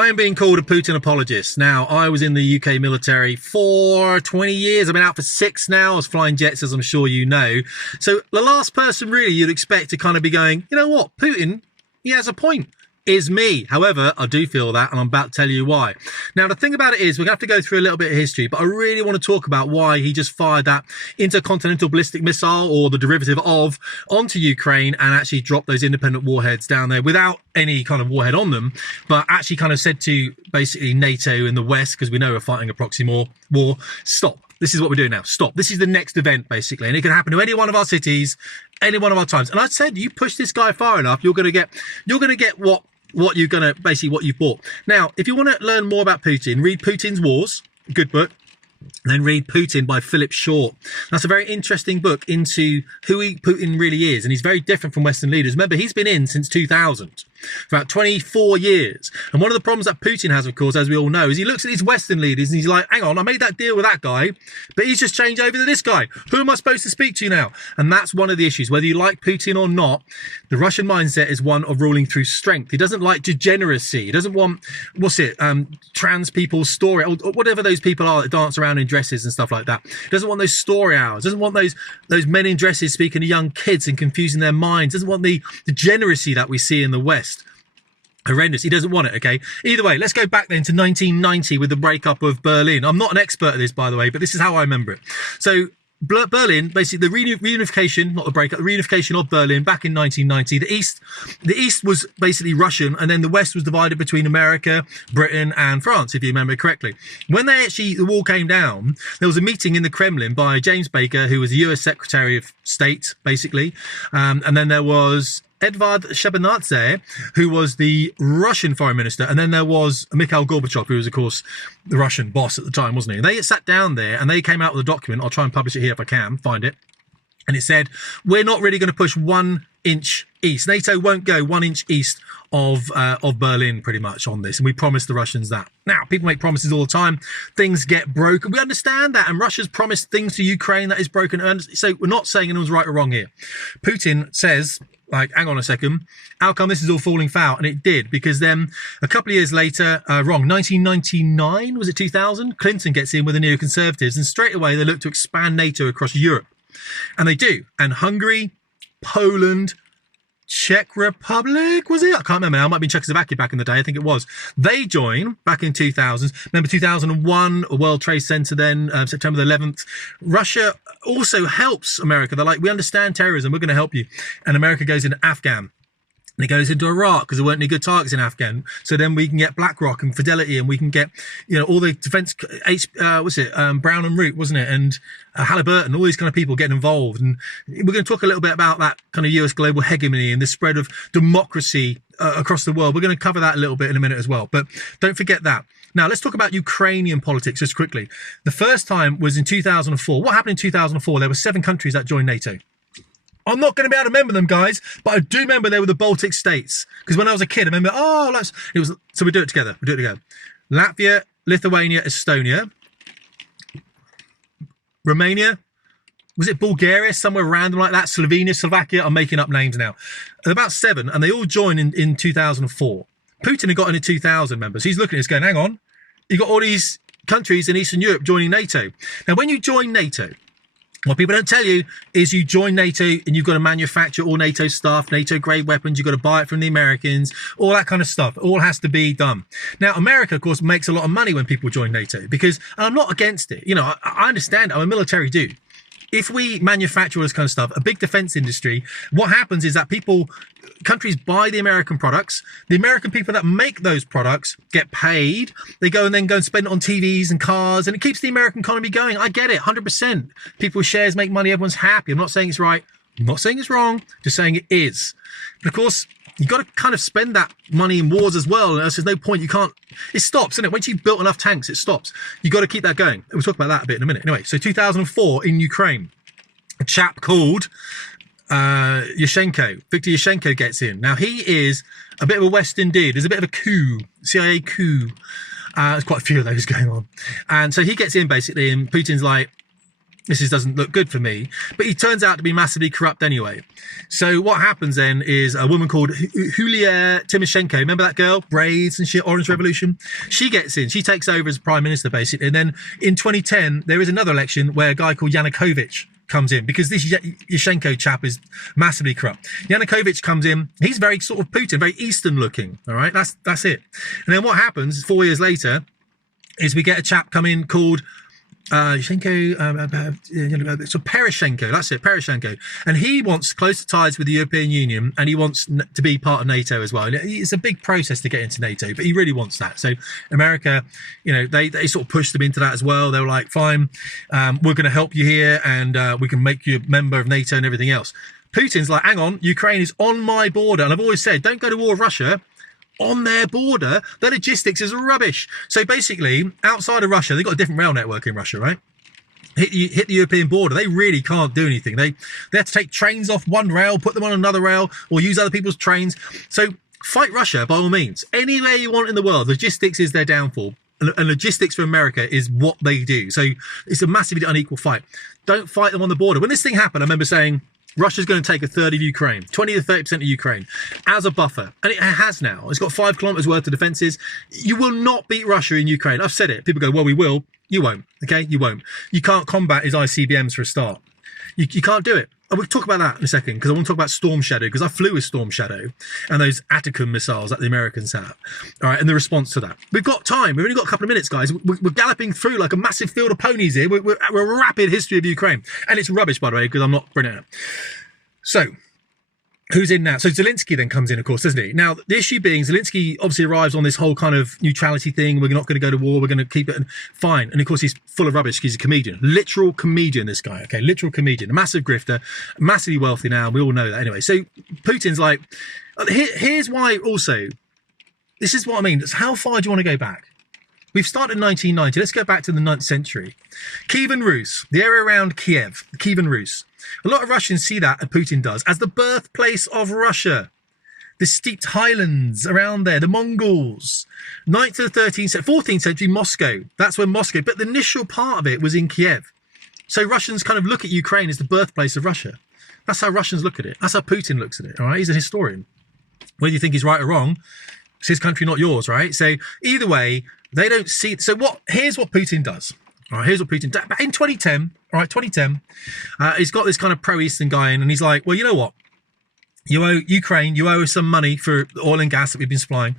I am being called a Putin apologist. Now, I was in the UK military for 20 years. I've been out for 6 now. I was flying jets, as I'm sure you know. So the last person really you'd expect to kind of be going, you know what, Putin, he has a point, is me. However, I do feel that, and I'm about to tell you why. Now, the thing about it is we're going to have to go through a little bit of history, but I really want to talk about why he just fired that intercontinental ballistic missile, or the derivative of, onto Ukraine and actually dropped those independent warheads down there without any kind of warhead on them, but actually kind of said to basically NATO and the West, because we know we're fighting a proxy war, stop. This is what we're doing now. Stop. This is the next event, basically. And it can happen to any one of our cities, any one of our times. And I said, you push this guy far enough, you're going to get what you're going to, basically what you bought. Now, if you want to learn more about Putin, read Putin's Wars, a good book. And then read Putin by Philip Short. That's a very interesting book into who Putin really is. And he's very different from Western leaders. Remember, he's been in since 2000, for about 24 years. And one of the problems that Putin has, of course, as we all know, is he looks at these Western leaders and he's like, hang on, I made that deal with that guy, but he's just changed over to this guy. Who am I supposed to speak to now? And that's one of the issues. Whether you like Putin or not, the Russian mindset is one of ruling through strength. He doesn't like degeneracy. He doesn't want, trans people's story, or whatever those people are that dance around in dresses and stuff like that. He doesn't want those story hours. Doesn't want those men in dresses speaking to young kids and confusing their minds. Doesn't want the degeneracy that we see in the West. Horrendous. He doesn't want it. Okay. Either way, let's go back then to 1990 with the breakup of Berlin. I'm not an expert at this, by the way, but this is how I remember it. So Berlin, basically the reunification, not the breakup, the reunification of Berlin back in 1990. The East was basically Russian, and then the West was divided between America, Britain, and France, if you remember correctly. When the wall came down, there was a meeting in the Kremlin by James Baker, who was the US Secretary of State, basically. And then there was Edvard Shevardnadze, who was the Russian foreign minister, and then there was Mikhail Gorbachev, who was, of course, the Russian boss at the time, wasn't he? And they sat down there and they came out with a document. I'll try and publish it here if I can find it. And it said, we're not really going to push 1 inch east. NATO won't go 1 inch east of Berlin, pretty much, on this. And we promised the Russians that. Now, people make promises all the time. Things get broken. We understand that. And Russia's promised things to Ukraine that is broken. And so we're not saying anyone's right or wrong here. Putin says, like, hang on a second, how come this is all falling foul? And it did, because then a couple of years later, 1999, was it 2000? Clinton gets in with the neoconservatives, and straight away they look to expand NATO across Europe. And they do. And Hungary, Poland, Czech Republic, was it? I can't remember now. It might have been Czechoslovakia back in the day. I think it was. They joined back in 2000. Remember 2001, World Trade Center then, September the 11th. Russia also helps America. They're like, we understand terrorism. We're going to help you. And America goes into Afghan. And it goes into Iraq because there weren't any good targets in Afghan. So then we can get BlackRock and Fidelity, and we can get, all the defense, Brown and Root, wasn't it? And Halliburton, all these kind of people getting involved. And we're going to talk a little bit about that kind of US global hegemony and the spread of democracy across the world. We're going to cover that a little bit in a minute as well. But don't forget that. Now, let's talk about Ukrainian politics just quickly. The first time was in 2004. What happened in 2004? There were 7 countries that joined NATO. I'm not going to be able to remember them, guys, but I do remember they were the Baltic states. Because when I was a kid, I remember, so we do it together. Latvia, Lithuania, Estonia, Romania, was it Bulgaria, somewhere random like that, Slovenia, Slovakia, I'm making up names now. About 7, and they all joined in 2004. Putin had got into 2,000 members. He's looking at this going, hang on, you got all these countries in Eastern Europe joining NATO. Now, when you join NATO, what people don't tell you is you join NATO and you've got to manufacture all NATO stuff, NATO grade weapons. You've got to buy it from the Americans, all that kind of stuff. It all has to be done. Now, America, of course, makes a lot of money when people join NATO because, and I'm not against it. I understand. I'm a military dude. If we manufacture all this kind of stuff, a big defense industry, what happens is that countries buy the American products. The American people that make those products get paid. They go and spend it on TVs and cars, and it keeps the American economy going. I get it, 100%. People's shares make money. Everyone's happy. I'm not saying it's right. I'm not saying it's wrong. Just saying it is. But of course, you've got to kind of spend that money in wars as well. There's no point. You can't. It stops, isn't it? Once you've built enough tanks, it stops. You've got to keep that going. We'll talk about that a bit in a minute. Anyway, so 2004 in Ukraine, a chap called Victor Yushchenko gets in. Now, he is a bit of a Western dude. There's a bit of a coup, CIA coup. There's quite a few of those going on. And so he gets in, basically, and Putin's like, this doesn't look good for me. But he turns out to be massively corrupt anyway. So what happens then is a woman called Yulia Tymoshenko, remember that girl? Braids and shit, Orange Revolution? She gets in, she takes over as prime minister basically. And then in 2010, there is another election where a guy called Yanukovych comes in, because this Yushchenko chap is massively corrupt. Yanukovych comes in, he's very sort of Putin, very Eastern looking, all right? That's it. And then what happens 4 years later is we get a chap come in called Yushchenko, so Poroshenko, that's it, Poroshenko. And he wants closer ties with the European Union, and he wants to be part of NATO as well. And it's a big process to get into NATO, but he really wants that. So America, you know, they sort of pushed them into that as well. They were like, fine, we're going to help you here, and we can make you a member of NATO and everything else. Putin's like, hang on, Ukraine is on my border. And I've always said, don't go to war with Russia. On their border, their logistics is rubbish. So basically, outside of Russia, they've got a different rail network in Russia, right? Hit the European border, they really can't do anything. They have to take trains off one rail, put them on another rail, or use other people's trains. So fight Russia by all means. Anywhere you want in the world, logistics is their downfall. And logistics for America is what they do. So it's a massively unequal fight. Don't fight them on the border. When this thing happened, I remember saying, Russia's going to take a third of Ukraine, 20 to 30% of Ukraine as a buffer. And it has now. It's got 5 kilometers worth of defenses. You will not beat Russia in Ukraine. I've said it. People go, well, we will. You won't. Okay? You won't. You can't combat his ICBMs for a start. You can't do it. And we'll talk about that in a second, because I want to talk about StormShadow, because I flew with StormShadow and those Atacms missiles that the Americans have. All right, and the response to that. We've got time. We've only got a couple of minutes, guys. We're galloping through like a massive field of ponies here. We're a rapid history of Ukraine. And it's rubbish, by the way, because I'm not bringing it up. So, who's in now? So Zelenskyy then comes in, of course, doesn't he? Now, the issue being, Zelenskyy obviously arrives on this whole kind of neutrality thing. We're not going to go to war. We're going to keep it fine. And of course, he's full of rubbish. He's a comedian, literal comedian, this guy. Okay, literal comedian, a massive grifter, massively wealthy now. We all know that anyway. So Putin's like, here's why also, this is what I mean. How far do you want to go back? We've started in 1990. Let's go back to the 9th century. Kievan Rus, the area around Kiev, Kievan Rus. A lot of Russians see that, and Putin does, as the birthplace of Russia. The steeped highlands around there, the Mongols. 9th to the 13th, 14th century Moscow. That's where Moscow, but the initial part of it was in Kiev. So Russians kind of look at Ukraine as the birthplace of Russia. That's how Russians look at it. That's how Putin looks at it, all right? He's a historian. Whether you think he's right or wrong, it's his country, not yours, right? So either way, they don't see. So here's what Putin does. All right, here's what Putin does. In 2010, all right, 2010, he's got this kind of pro-Eastern guy in, and he's like, well, you know what? You owe Ukraine, you owe us some money for the oil and gas that we've been supplying,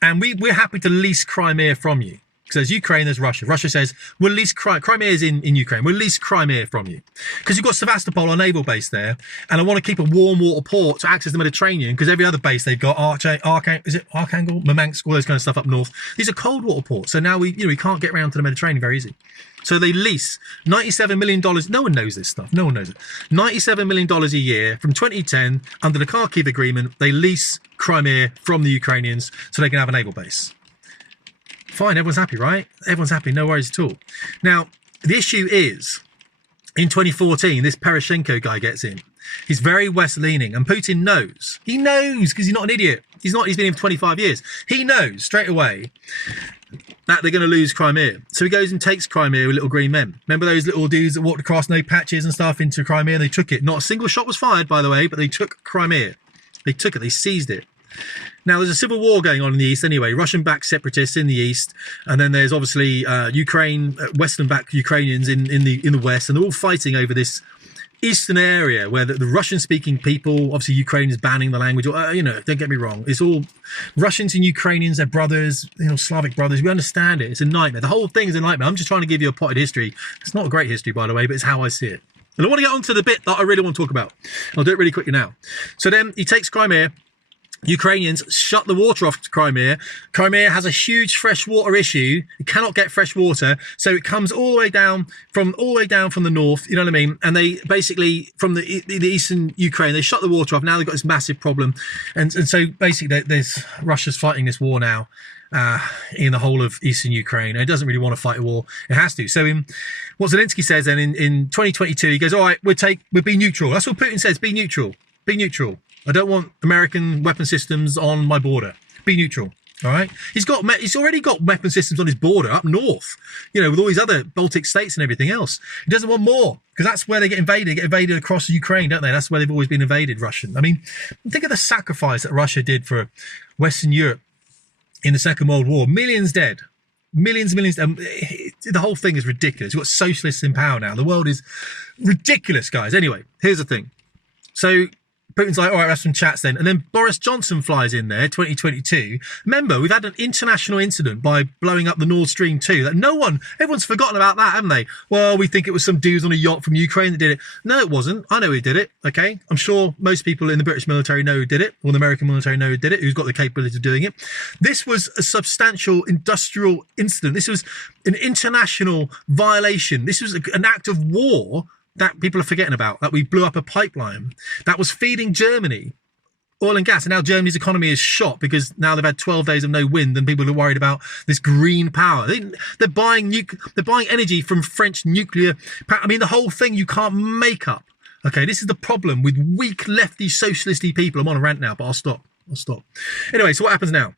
and we're happy to lease Crimea from you. So there's Ukraine, there's Russia. Russia says, we'll lease Crimea is in Ukraine. We'll lease Crimea from you. Because you've got Sevastopol, our naval base there, and I want to keep a warm water port to access the Mediterranean, because every other base they've got, Archangel, Murmansk, all those kind of stuff up north. These are cold water ports. So now we can't get around to the Mediterranean very easy. So they lease $97 million. No one knows this stuff. No one knows it. $97 million a year from 2010 under the Kharkiv agreement. They lease Crimea from the Ukrainians so they can have a naval base. Fine, everyone's happy, right? Everyone's happy, no worries at all. Now, the issue is, in 2014, this Poroshenko guy gets in. He's very west-leaning, and Putin knows. He knows, because he's not an idiot. He's been in for 25 years. He knows straight away that they're going to lose Crimea. So he goes and takes Crimea with little green men. Remember those little dudes that walked across no patches and stuff into Crimea? And they took it. Not a single shot was fired, by the way, but they took Crimea. They took it. They seized it. Now, there's a civil war going on in the east anyway, Russian-backed separatists in the east, and then there's obviously Western-backed Ukrainians in the west, and they're all fighting over this eastern area where the Russian-speaking people, obviously Ukraine is banning the language, don't get me wrong, it's all Russians and Ukrainians, they're brothers, Slavic brothers, we understand it, it's a nightmare, the whole thing is a nightmare. I'm just trying to give you a potted history. It's not a great history, by the way, but it's how I see it. And I want to get on to the bit that I really want to talk about. I'll do it really quickly now. So then he takes Crimea. Ukrainians shut the water off to Crimea. Crimea has a huge freshwater issue. It cannot get fresh water, so it comes all the way down from the north. You know what I mean? And they basically from the eastern Ukraine, they shut the water off. Now they've got this massive problem, and so basically, there's Russia's fighting this war now in the whole of eastern Ukraine. And it doesn't really want to fight a war. It has to. So what Zelenskyy says then in 2022, he goes, all right, we'll be neutral. That's what Putin says. Be neutral. Be neutral. I don't want American weapon systems on my border. Be neutral. All right, he's already got weapon systems on his border up north, you know, with all these other Baltic states and everything else. He doesn't want more because that's where they get invaded. They get invaded across Ukraine, don't they? That's where they've always been invaded, Russian. I mean, think of the sacrifice that Russia did for Western Europe in the Second World War. Millions dead, millions. The whole thing is ridiculous. You've got socialists in power now. The world is ridiculous, guys. Anyway, here's the thing. So Putin's like, all right, have some chats then. And then Boris Johnson flies in there, 2022. Remember, we've had an international incident by blowing up the Nord Stream 2. That everyone's forgotten about that, haven't they? Well, we think it was some dudes on a yacht from Ukraine that did it. No, it wasn't. I know who did it, okay? I'm sure most people in the British military know who did it, or the American military know who did it, who's got the capability of doing it. This was a substantial industrial incident. This was an international violation. This was an act of war that people are forgetting about, that we blew up a pipeline that was feeding Germany oil and gas. And now Germany's economy is shot because now they've had 12 days of no wind and people are worried about this green power. They're buying energy from French nuclear power. I mean, the whole thing you can't make up. Okay, this is the problem with weak lefty socialisty people. I'm on a rant now, but I'll stop. Anyway, so what happens now?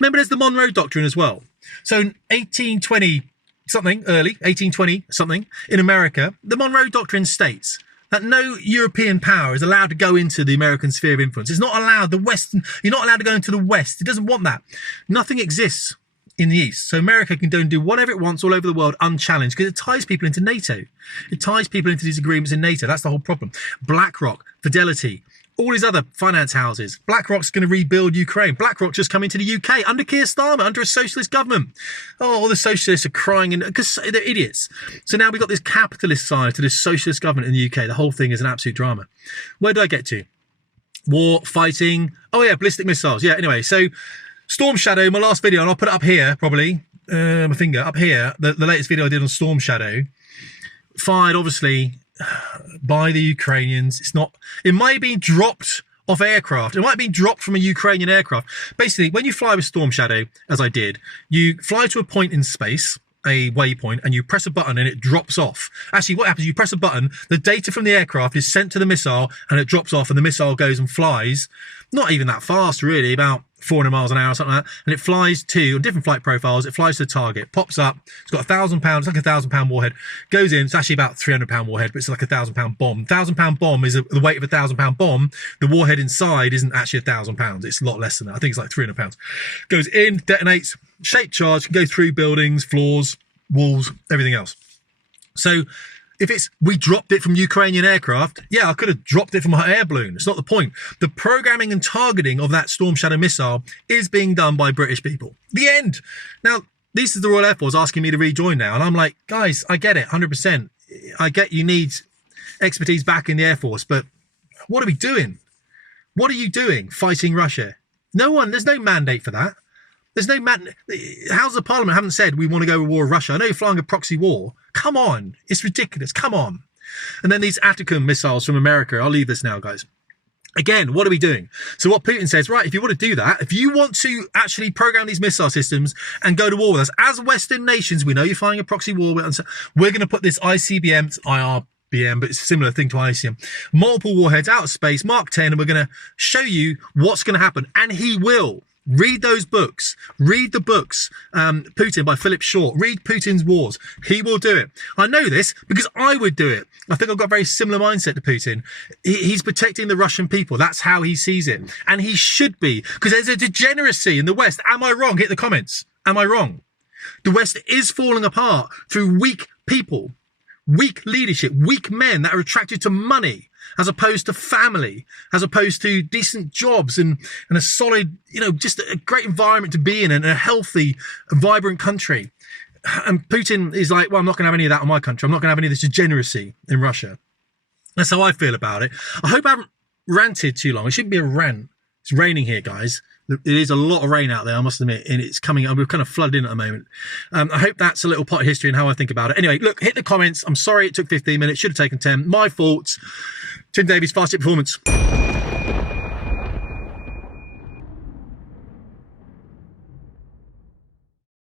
Remember, there's the Monroe Doctrine as well. So in 1820 something, in America, the Monroe Doctrine states that no European power is allowed to go into the American sphere of influence. It's not allowed. You're not allowed to go into the West. It doesn't want that. Nothing exists in the East. So America can go and do whatever it wants all over the world unchallenged because it ties people into NATO. It ties people into these agreements in NATO. That's the whole problem. BlackRock, Fidelity, all these other finance houses. BlackRock's going to rebuild Ukraine. BlackRock just come into the UK under Keir Starmer, under a socialist government. Oh, all the socialists are crying because they're idiots. So now we've got this capitalist side to this socialist government in the UK. The whole thing is an absolute drama. Where do I get to? War, fighting. Oh yeah, ballistic missiles. Yeah, anyway, so StormShadow, my last video, and I'll put it up here probably. My finger up here. The latest video I did on StormShadow. Fired, obviously, by the Ukrainians. It might have been dropped off aircraft. It might have been dropped from a Ukrainian aircraft. Basically, when you fly with StormShadow, as I did, you fly to a point in space, a waypoint, and you press a button and it drops off. Actually, what happens, you press a button, the data from the aircraft is sent to the missile and it drops off and the missile goes and flies, not even that fast really, about 400 miles an hour or something like that, and it flies on different flight profiles, it flies to the target, pops up, it's got £1,000, it's like £1,000 warhead, goes in, it's actually about £300 warhead, but it's like £1,000 bomb. £1,000 bomb is the weight of £1,000 bomb. The warhead inside isn't actually £1,000, it's a lot less than that. I think it's like £300. Goes in, detonates, shaped charge, can go through buildings, floors, walls, everything else. So if we dropped it from Ukrainian aircraft, yeah, I could have dropped it from my air balloon. It's not the point. The programming and targeting of that StormShadow missile is being done by British people. The end. Now, this is the Royal Air Force asking me to rejoin now. And I'm like, guys, I get it, 100%. I get you need expertise back in the Air Force, but what are we doing? What are you doing fighting Russia? There's no mandate for that. There's no How's the Parliament haven't said we want to go to war with Russia? I know you're flying a proxy war. Come on. It's ridiculous. Come on. And then these Atacms missiles from America. I'll leave this now, guys. Again, what are we doing? So what Putin says, right, if you want to do that, if you want to actually program these missile systems and go to war with us, as Western nations, we know you're flying a proxy war with us, we're going to put this ICBM, it's IRBM, but it's a similar thing to ICM, multiple warheads out of space, Mark 10, and we're going to show you what's going to happen. And he will. Read those books. Read the books, Putin by Philip Short. Read Putin's Wars. He will do it. I know this because I would do it. I think I've got a very similar mindset to Putin. He's protecting the Russian people. That's how he sees it. And he should be, because there's a degeneracy in the West. Am I wrong? Hit the comments. Am I wrong? The West is falling apart through weak people, weak leadership, weak men that are attracted to money, as opposed to family, as opposed to decent jobs and a solid, just a great environment to be in and a healthy, vibrant country. And Putin is like, well, I'm not going to have any of that in my country. I'm not going to have any of this degeneracy in Russia. That's how I feel about it. I hope I haven't ranted too long. It shouldn't be a rant. It's raining here, guys. It is a lot of rain out there, I must admit, and it's coming up. We're kind of flooded in at the moment. I hope that's a little part of history and how I think about it. Anyway, look, hit the comments. I'm sorry it took 15 minutes. Should have taken 10. My fault. Tim Davies, Fast Hit Performance.